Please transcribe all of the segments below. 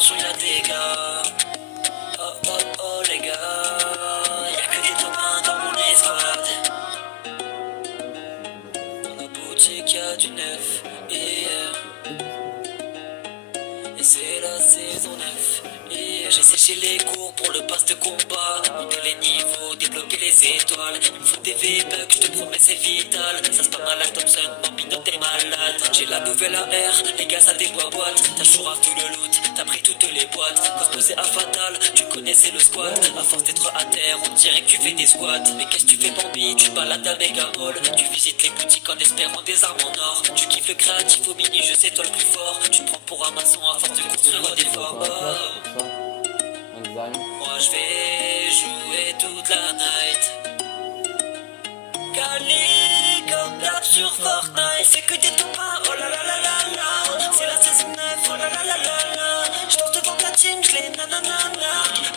Attention y'a des gars. Oh oh oh les gars. Y'a que des copains dans mon escouade. Dans la boutique y'a du neuf. Et c'est la saison 9. Et j'ai séché les cours pour le pass de combat. Monter les niveaux, débloquer les étoiles. Il me faut des V-Bucks, je te promets c'est vital. Ça se passe mal à Thompson, Bambino t'es malade. J'ai la nouvelle AR, les gars ça déboîte. T'as chouraf tout le loot, t'as pris toutes les boîtes. Cause posé à Fatal, tu connaissais le squat. À force d'être à terre, on dirait que tu fais des squats. Mais qu'est-ce que tu fais Bambi, tu balades à Megamall. Tu visites les boutiques en espérant des armes en or. Tu kiffes le créatif au mini, je sais toi le plus fort. Tu te prends pour un maçon à force de construire des forts. Moi je vais jouer toute la night. Calé comme d'hab sur Fortnite. C'est que des copains, oh la la la la la. C'est la saison 9, oh la la la la la. J'tors devant ta team, j'l'ai nananana.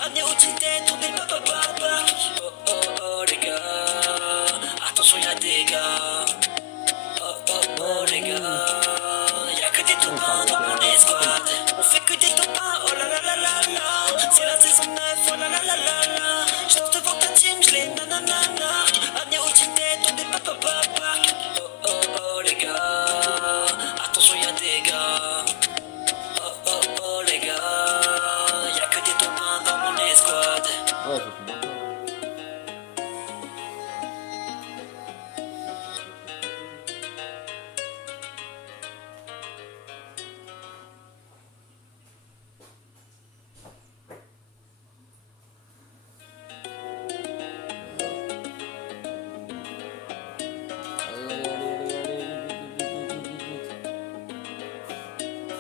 Amené au ticket, tourné papapapa. Oh oh oh les gars. Attention y'a des gars. Oh oh oh les gars. Y'a que des copains dans mon escouade. On fait que des copains, oh la la la la la. C'est la saison 9, oh la la la la la. J'tors devant ta team, j'l'ai nananana. Amené au ticket, tourné papapapa. Oh oh oh les gars. Attention y'a des gars. Oh oh oh les gars. Y'a que des copains dans mon escouade.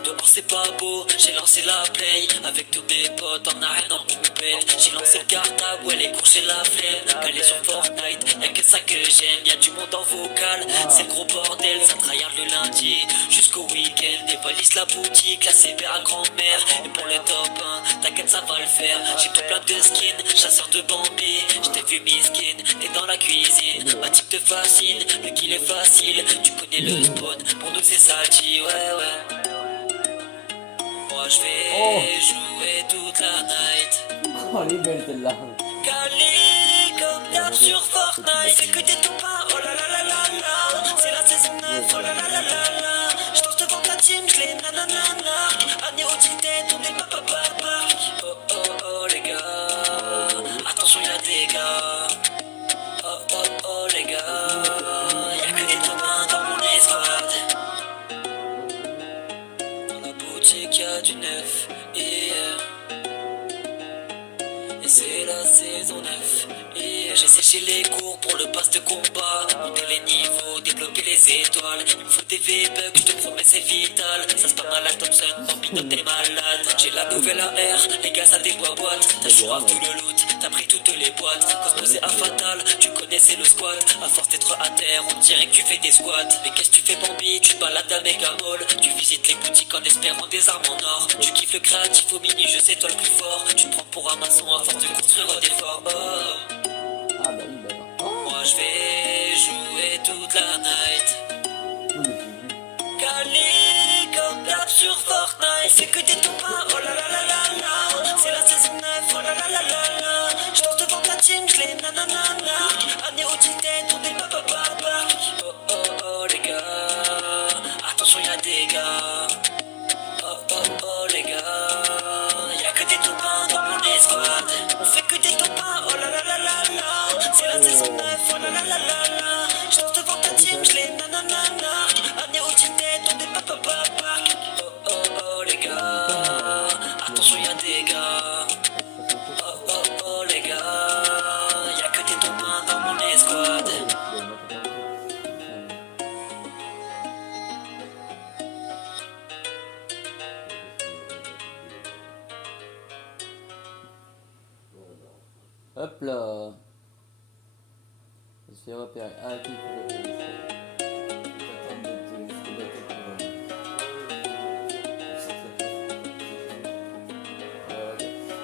Dehors c'est pas beau, j'ai lancé la play. Avec tous mes potes en arène en compète. J'ai lancé le cartable, ouais les cours j'ai la flemme. Calé sur Fortnite, y'a que ça que j'aime. Y'a du monde en vocal, c'est le gros bordel. Ça tryhard le lundi jusqu'au week-end. Dévalise la boutique, la CB à grand-mère. Et pour le top 1, t'inquiète ça va le faire. J'ai tout plein de skins, chasseur de Bambi. J't'ai vu miskin, t'es dans la cuisine. Ma type te fascine, le kill est facile. Tu connais le spawn, pour nous c'est salty, ouais ouais. Moi je vais jouer toute la night. Oh, elle est belle celle-là. Calé comme d'hab sur Fortnite. C'est que des copains, oh la la la la la. C'est la saison 9, oh la la la la la. J'tors devant ta team, j'l'ai nananana. Amené au ticket, tourné papapapa. Oh oh oh les gars. Attention y'a des gars. Oh oh oh les gars. Y'a que des copains dans mon escouade. Dans la boutique y'a du neuf. Et c'est la saison 9. Et j'ai séché les cours pour le pass de combat. Monter les niveaux, débloquer les étoiles. Il me faut des V-Bucks, je te promets c'est vital. Ça se passe mal à Thompson, Bambino t'es malade. J'ai la nouvelle AR, les gars ça déboîte. T'as chouraf tout le loot, t'as pris toutes les boîtes. Cause posé à Fatal, tu connaissais le squat. À force d'être à terre, on dirait que tu fais des squats. Mais qu'est-ce que tu fais Bambi, tu te balades à Megamall. Tu visites les boutiques en espérant des armes en or. Tu kiffes le créatif au mini, je sais toi le plus fort. Tu te prends pour un maçon à force de construire des forts. Ah bah oui, bah non. Moi je vais jouer toute la night. Calé comme d'hab sur Fortnite. C'est que des copains, oh la la la la la. C'est la saison 9, oh la la la la la. J'tors devant ta team, j'l'ai nananana. Amené au ticket, tourné papapapa. Oh oh oh les gars. Attention y'a des gars. Oh oh oh les gars. Y'a que des copains dans mon escouade. On fait que des copains, oh la la la la la. C'est la saison 9, oh la la la la la. J'tors devant ta team, j'l'ai nananana. Amené au ticket, tourné papapapa. Oh oh oh les gars. Attention y'a des gars. Oh oh oh les gars. Y'a que des copains dans mon escouade. Hop là. Je vais repérer. Ah, ok, il faut repérer.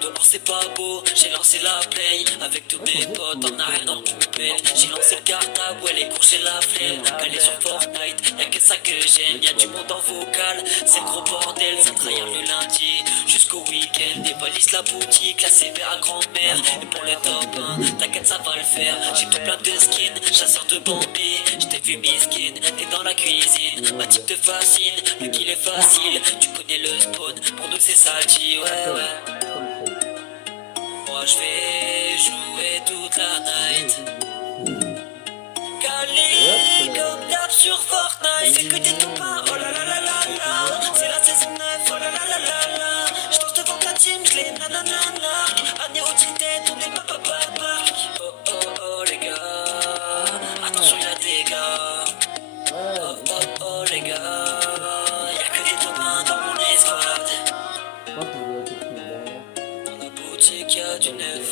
Dehors c'est pas beau, j'ai lancé la play. Avec tous mes potes en arène en compète. J'ai lancé le cartable, ouais les cours j'ai la flemme. Calé sur Fortnite, y'a que ça que j'aime. Y'a du monde en vocal, c'est le gros bordel. Ça tryhard le lundi jusqu'au jusqu'au week-end. Dévalise la boutique, la CV à grand-mère. Et pour le top 1, t'inquiète ça va le faire. J'ai tout plein de skins, chasseur de Bambi. Je t'ai vu miskin, t'es dans la cuisine. Ma type te fascine, le kill est facile. Tu connais le spawn, pour nous c'est salty, ouais ouais. Moi je vais jouer toute la night. Calé comme d'hab sur Fortnite. C'est que des topas, oh la la la la la. C'est la saison 9, oh la la la la la. J'tente devant ta team, j'l'ai nananana. Année au tête, on est pas. Oh oh oh les gars, attention y'a des gars. Oh oh oh les gars, y'a que des topas dans mon escouade. Dans la boutique y'a du neuf.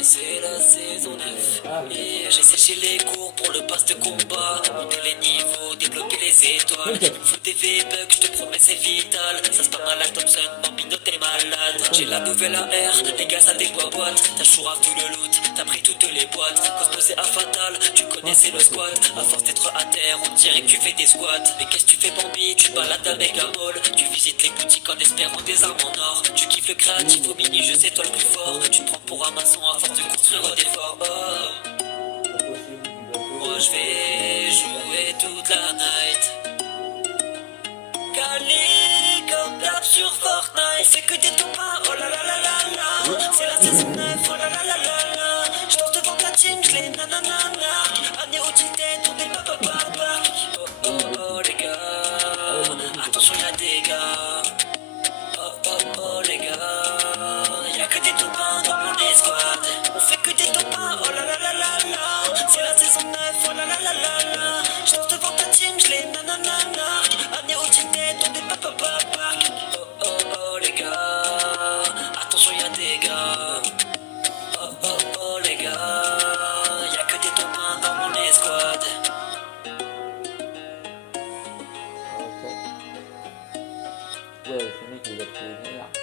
Et c'est la saison 9. Et j'ai séché les cours pour le pass de combat. Monter les niveaux, débloquer les étoiles. Il me faut des V-Bucks, je te promets c'est vital. Ça se passe mal à Thompson, Bambino t'es malade. J'ai la nouvelle AR, les gars ça déboîte boîte. T'as chourave tout le loot, t'as pris toutes les boîtes. Cosmo c'est à fatal, tu connais c'est le squat. À force d'être à terre, on dirait que tu fais des squats. Mais qu'est-ce que tu fais Bambi, tu balades à Mega Mall. Tu visites les boutiques en espérant des armes en or. Tu kiffes le créatif au mini, je sais toi le plus fort. Tu te prends pour un maçon à force de construire des forts. Moi je vais jouer toute la night. Calé comme d'hab sur Fortnite. C'est que des topas, oh la la la la la. C'est la saison 9, oh la la la la la. J'tente devant ta team, j'l'ai nananana. Année au tête, on est pas. Oh oh oh les gars, attention y'a des gars. Oh oh oh les gars, y'a que des topas dans mon escouade. On fait que des topas, oh la la la la la. C'est la saison 9, oh la la la la la. J'tente devant ta team, j'l'ai nananana. Année au tête, on est pas. Oh oh oh les gars, attention y'a des gars. Oh oh oh les gars, y'a que des topas dans mon escouade. Ouais, ce mec il a trouvé une merde.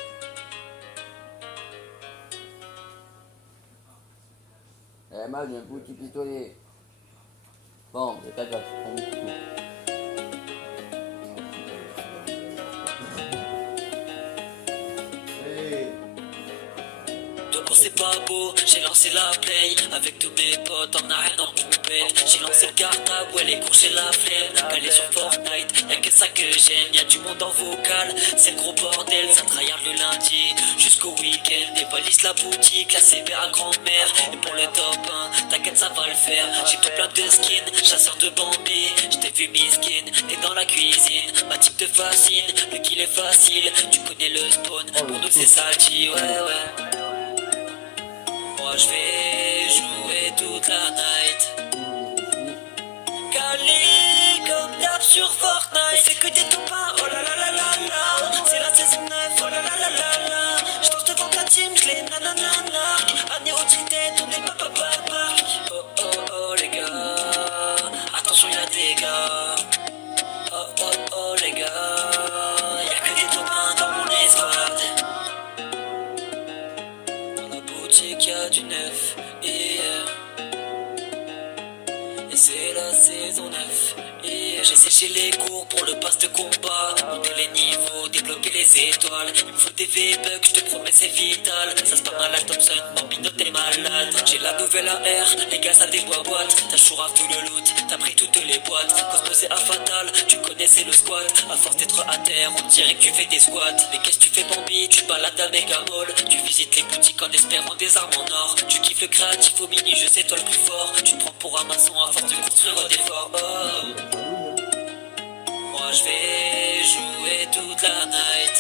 Eh mal, j'ai un petit pistolet. Bon, c'est pas grave, on met tout. Dehors c'est pas beau, j'ai lancé la play. Avec tous mes potes en arène en poubelle. J'ai lancé le cartable, ouais les cours j'ai la flemme. Calé sur Fortnite, y'a que ça que j'aime. Y'a du monde en vocal, c'est le gros bordel. Ça tryhard le lundi jusqu'au week-end. Dévalise la boutique, la CV à grand-mère. Et pour le top 1, t'inquiète ça va le faire. J'ai tout plein de skins, chasseur de Bambi. J't'ai vu miskin, t'es dans la cuisine. Ma type te fascine, le kill est facile. Tu connais le spawn, pour nous c'est salty, ouais ouais. Moi je vais jouer toute la night. Calé comme d'hab sur Fortnite. C'est que des topas, oh la la la la la. C'est la saison 9, oh la la la la la. J'tente devant ta team, j'l'ai nananana. Année au tête, on est pas. Oh oh oh les gars, attention y'a des gars. Oh oh oh les gars, y'a que des topas dans mon escouade. Dans la boutique y'a du neuf, et c'est la saison 9. Et j'ai séché les cours pour le pass de combat. Monter les niveaux, débloquer les étoiles. Il me faut des V-Bucks, je te promets c'est vital. Ça se passe mal à Thompson, Bambino t'es malade. J'ai la nouvelle AR, les gars ça déboîte boîte. T'as chourave tout le loot, t'as pris toutes les boîtes. Cosmo c'est à fatal, tu connais c'est le squat. À force d'être à terre, on dirait que tu fais des squats. Mais qu'est-ce que tu fais Bambi, tu balades à Mega Mall. Tu visites les boutiques en espérant des armes en or. Tu kiffes le créatif au mini, je sais toi le plus fort. Tu te prends pour un maçon à force de construire des forts. Moi je vais jouer toute la night.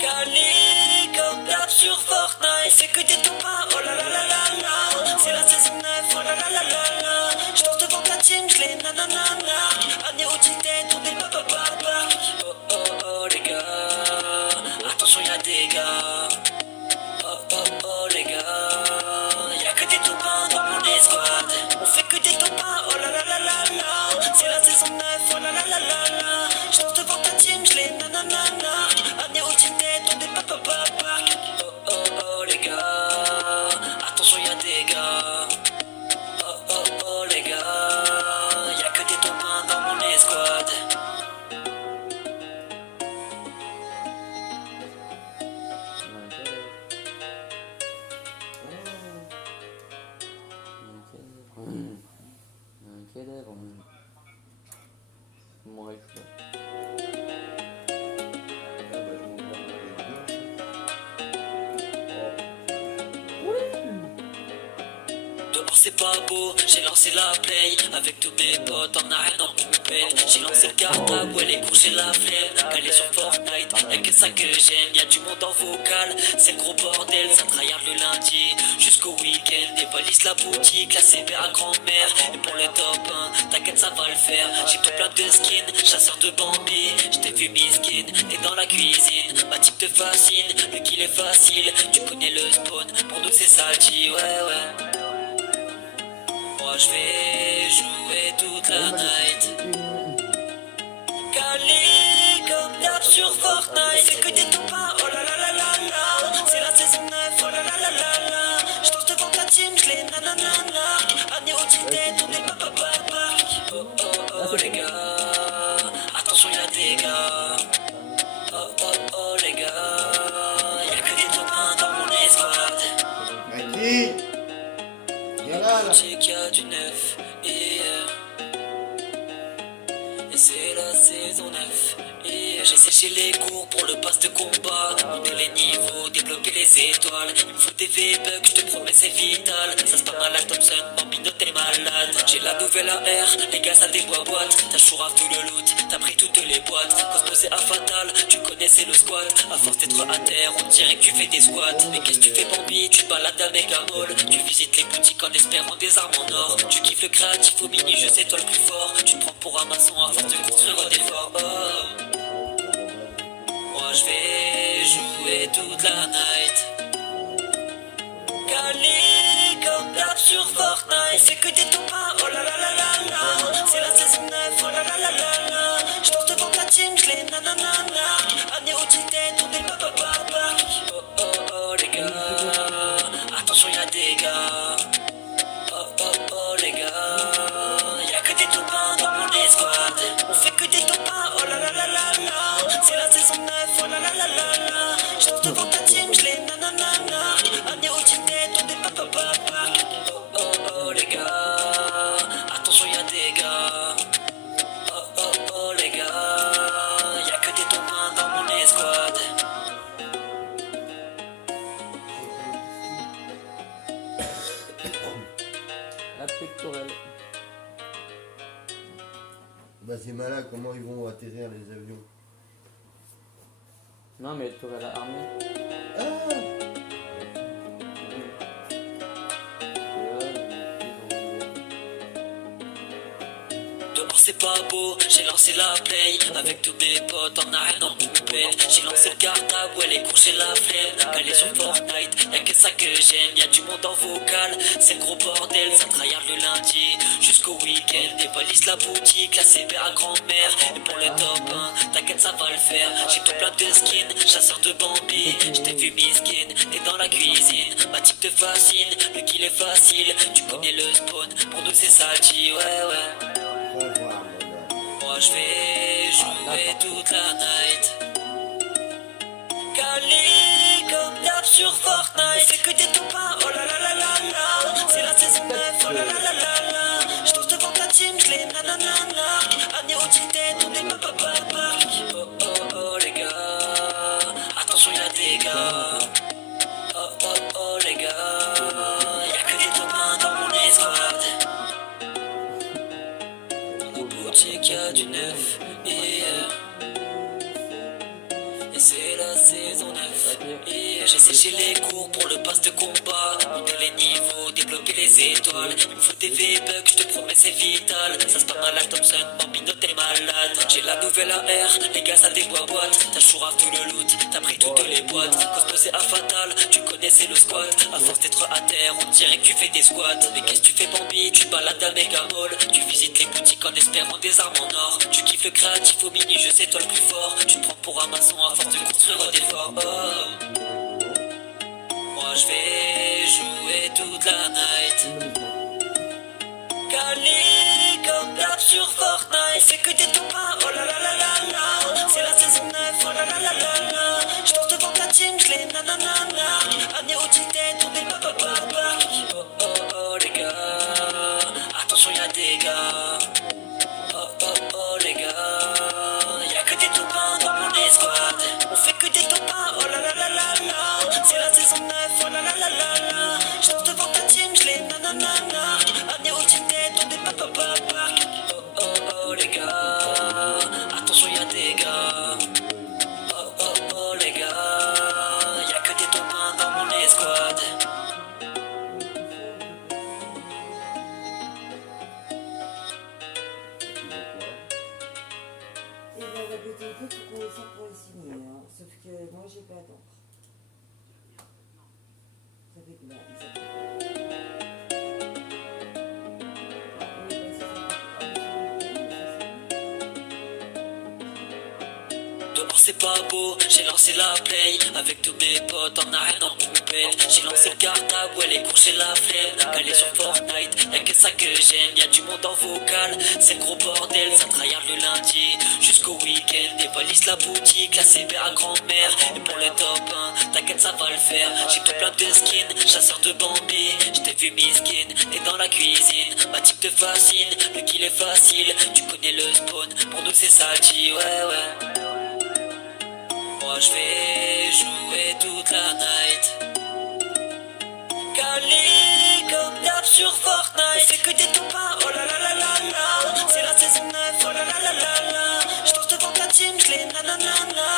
Calé comme d'hab sur Fortnite. C'est que des topas, oh la la la la la. C'est la saison 9, oh la la la la la. J'tente devant ta team, j'l'ai nananana. Année au tête, on est pas. Oh oh oh les gars, attention y'a des gars. Oh oh oh les gars, y'a que des topas dans mon escouade. On fait que des topas, oh la la la la la. C'est la saison 9, oh la la la la la. J'tente devant ta team, j'l'ai nananana. Année au tête, on est pas. Oh oh oh les gars, joue pas. Dehors c'est pas beau, j'ai lancé la play avec tous mes potes en arène en poubelle. J'ai lancé le cartable, ouais les cours j'ai la flemme. Calé sur Fortnite, y'a que ça que j'aime. Y'a du monde en vocal, c'est le gros bordel. Ça tryhard le lundi jusqu'au week-end. Des valises la boutique, la CB à grand-mère. Et pour le top 1, t'inquiète ça va le faire. J'ai tout plein de skins, chasseur de Bambi. J't'ai vu miskin, t'es dans la cuisine. Ma type te fascine, le kill est facile. Tu connais le spawn, pour nous c'est salty, ouais. Moi je vais jouer toute la night. Calé comme d'hab sur Fortnite. C'est que des topas, oh la la la la la. C'est la saison 9, oh la la la la la. J't'ose devant ta team, j'l'ai nanana. Amené au ticket, on est papa. Oh les gars, attention y'a des gars. Oh les gars, y'a que des topins dans mon escouade. Mikey, viens là. Qu'il y a du neuf et c'est la saison 9 et j'ai séché les cours pour le pass de combat, monter les niveaux, débloquer les étoiles. Il me faut des V-Bucks, je te promets c'est vital. Ça se passe mal à Thompson, Bambino t'es malade. J'ai la nouvelle AR, les gars ça déboîte. T'as chourave tout le loot, t'as pris toutes les boîtes. Cosmo c'est à fatal, tu connaissais le squat. À force d'être à terre, on dirait que tu fais des squats. Mais qu'est-ce que tu fais Bambi, tu te balades à Megamall. Tu visites les boutiques en espérant des armes en or. Tu kiffes le créatif au mini, je sais toi le plus fort. Tu te prends pour un maçon à force de construire des forts. Moi je vais jouer toute la night. Calé comme d'hab sur Fortnite. C'est que des topas, oh la la la la la. C'est la saison 9, oh la la la la la. J't'ose devant ta team, j'l'ai nanana. Amené au ticket, on est papa. Oh les gars, attention y'a des gars. Oh les gars, y'a que des topins dans mon escouade. On fait que des topins, oh la la la la la. C'est la saison 9, oh la la la la la. J't'ose devant ta team, j'l'ai nanana. Amené au ticket, on est papa. Oh les gars, attention y'a des gars. Oh les gars, y'a que des topins dans mon escouade. La pectorale. Bah c'est malade, comment ils vont atterrir les avions? Non mais t'aurais la armée. Ah, Dehors c'est pas beau, j'ai lancé la play avec tous mes potes en arène en poubelle. J'ai lancé le cartable, ouais les cours j'ai la flemme. Calé sur Fortnite, y'a que ça que j'aime. Y'a du monde en vocal, c'est le gros bordel. Ça tryhard le lundi jusqu'au week-end. Des valises la boutique, la CB à grand-mère. Et pour le top 1, t'inquiète ça va le faire. J'ai tout plein de skins, chasseur de Bambi. J't'ai vu miskin, t'es dans la cuisine. Ma type te fascine, le kill est facile. Tu connais le spawn, pour nous c'est salty, ouais. faut voir, mon gars. Moi je vais jouer toute la night. Calé comme d'hab sur Fortnite. C'est que des topas, oh la la la la la. C'est la saison 9, oh la la la la la. J't'ose devant ta team, j'l'ai nanana. Amené au ticket, on est papa. Oh les gars, attention y'a des gars. Oh les gars, y'a que des topins dans mon escouade. Dans la boutique y'a du neuf et c'est la saison 9 et j'ai séché les cours pour le pass de combat, monter les niveaux, débloquer les étoiles. Il me faut des V-Bucks, je te promets c'est vital. Ça se passe mal à Thompson, Bambino t'es malade. J'ai la nouvelle AR, les gars ça déboîte. T'as chourave tout le loot, t'as pris toutes les boîtes. Cosmo c'est à fatal, tu connaissais le squat. À force d'être à terre, on dirait que tu fais des squats. Mais qu'est-ce que tu fais Bambi, tu te balades à Megamall. Tu visites les boutiques en espérant des armes en or. Tu kiffes le créatif au mini, je sais toi le plus fort. Tu te prends pour un maçon à force de construire des forts. Moi je vais jouer toute la night. Calé comme d'hab sur Fortnite. C'est que des topas, oh la la la la la. C'est la saison 9, oh la la la la la. J't'ose devant ta team, j'l'ai nanana. Amené au ticket, on est papa. Oh les gars, attention y'a des gars. Oh les gars, côté écoute, faut qu'on les sorte pour les signer. Hein. Sauf que moi, j'ai pas d'encre. Ça fait que là, ils Dehors c'est pas beau, j'ai lancé la play. Avec tous mes potes, on a rien en poubelle. J'ai lancé le cartable, ouais les cours j'ai la flemme. Calé sur Fortnite, y'a que ça que j'aime. Y'a du monde en vocal, c'est le gros bordel. Ça tryhard le lundi jusqu'au week-end. Dévalise la boutique, la CB à grand-mère. Et pour le top 1, t'inquiète ça va le faire. J'ai tout plein de skins, chasseur de Bambi. J't'ai vu miskin, t'es dans la cuisine. Ma type te fascine, le kill est facile. Tu connais le spawn, pour nous c'est Salty, ouais. Moi je vais jouer toute la night. Calé comme d'hab sur Fortnite. C'est que des topas, oh la la la la la. C'est la saison 9, oh la la la la la. J'torse devant ta team, j'l'ai nananana.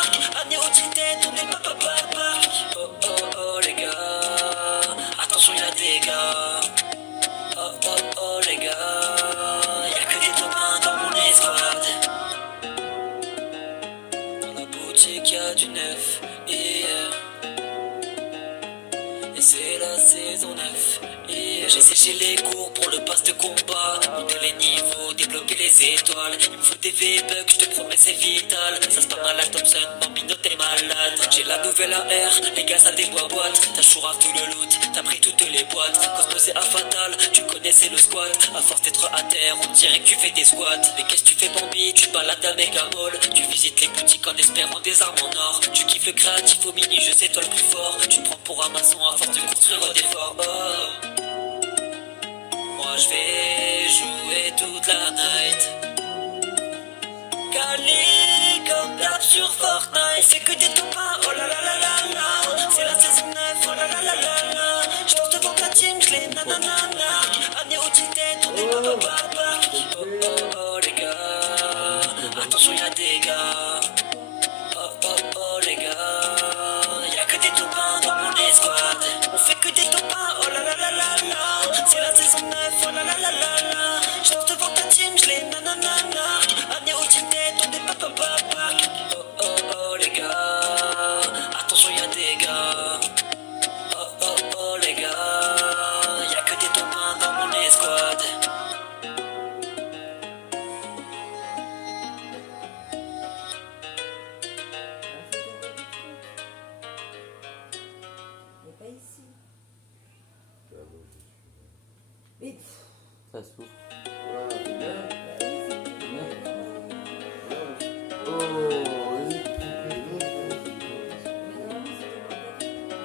Amené au titan, on est papa. Oh les gars, attention y'a des gars. Oh les gars, y'a que des topas dans mon escouade. Dans la boutique y'a du neuf, et c'est la saison 9. J'ai séché les cours pour le pass de combat. Monter les niveaux, débloquer les étoiles. Il me faut des V-Bucks, je te promets c'est vital. Ça se passe mal à Thompson, Bambino t'es malade. J'ai la nouvelle AR, les gars ça déboîte. T'as chourave tout le loot, t'as pris toutes les boîtes. Cosmo c'est à fatal, tu connaissais le squat. À force d'être à terre, on dirait que tu fais des squats. Mais qu'est-ce que tu fais Bambi, tu te balades à Mega Mall. Tu visites les boutiques en espérant des armes en or. Tu kiffes le créatif au mini, je sais toi le plus fort. Tu te prends pour un maçon à force de construire des forts. Moi je vais jouer toute la night. Calé comme d'hab sur Fortnite. C'est que des topas, oh la la la la la. C'est la saison 9, oh la la la la la. J'torse devant ta team, j'l'ai nananana. Amené au titan, on est papa. Oh les gars, attention y'a des gars. Oh les gars, y'a que des topas dans mon escouade. On fait que des topas, oh la la la la la. C'est la saison 9, oh la la la la la. J'torse devant ta team, j'l'ai nananana. Amené au titan, on est papa. Oh les gars, attention y'a des gars. Oh les gars, y'a que des topas dans mon escouade. Mais pas ici. Mais Ça souffle.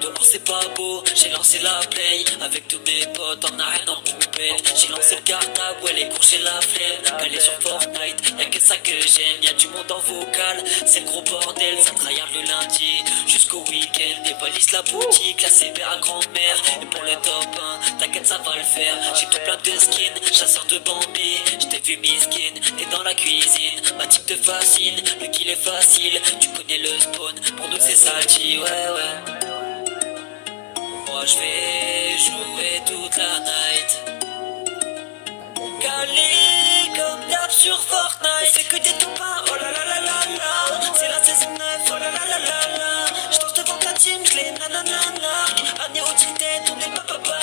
Dehors c'est pas beau, j'ai lancé la play. Avec tous mes potes, on a rien en poubelle. J'ai lancé le cartable, ouais les cours j'ai la flemme. Calé sur Fortnite, y'a que ça que j'aime. Y'a du monde en vocal, c'est le gros bordel. Ça tryhard le lundi jusqu'au week-end. Dévalise la boutique, la CB à grand-mère. Et pour le top 1, t'inquiète ça va le faire. J'ai tout plein de skins, chasseur de Bambi. J't'ai vu miskin, t'es dans la cuisine. Ma type te fascine, le kill est facile. Tu connais le spawn, pour nous c'est Salty, ouais. Moi je vais jouer toute la night. Calé comme d'hab sur Fortnite. C'est que des topas, oh la la la la la. C'est la saison 9, oh la la la la la. J'torse devant ta team, j'l'ai nananana. Amené au titan, on est papa.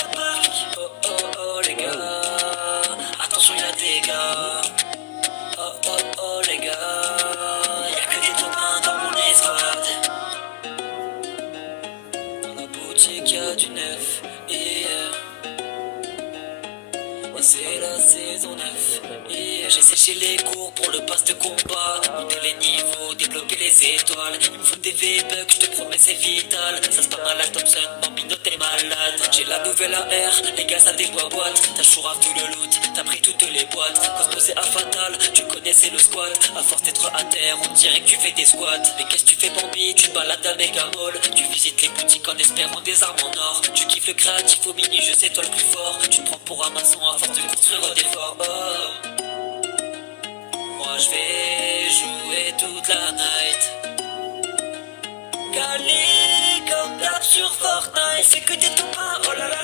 Oh les gars, attention y'a des gars. Oh les gars, y'a que des topas dans mon escouade. Dans la boutique y'a du neuf, et c'est la saison 9. J'ai séché les cours pour le pass de combat. Monter les niveaux, débloquer les étoiles. Il me faut des V-Bucks, je te promets c'est vital. Ça se passe mal à Thompson, Bambino t'es malade. J'ai la nouvelle AR, les gars ça déboîte. T'as chourave tout le loot, t'as pris toutes les boîtes. Cosmo c'est à fatal, tu connaissais le squat. À force d'être à terre, on dirait que tu fais des squats. Mais qu'est-ce que tu fais Bambi, tu te balades à Mega Mall. Tu visites les boutiques en espérant des armes en or. Tu kiffes le créatif au mini, je sais toi le plus fort. Tu te prends pour un maçon à force de construire des forts. Moi je vais jouer toute la night. Calé comme d'hab sur Fortnite. C'est que des topas, oh la la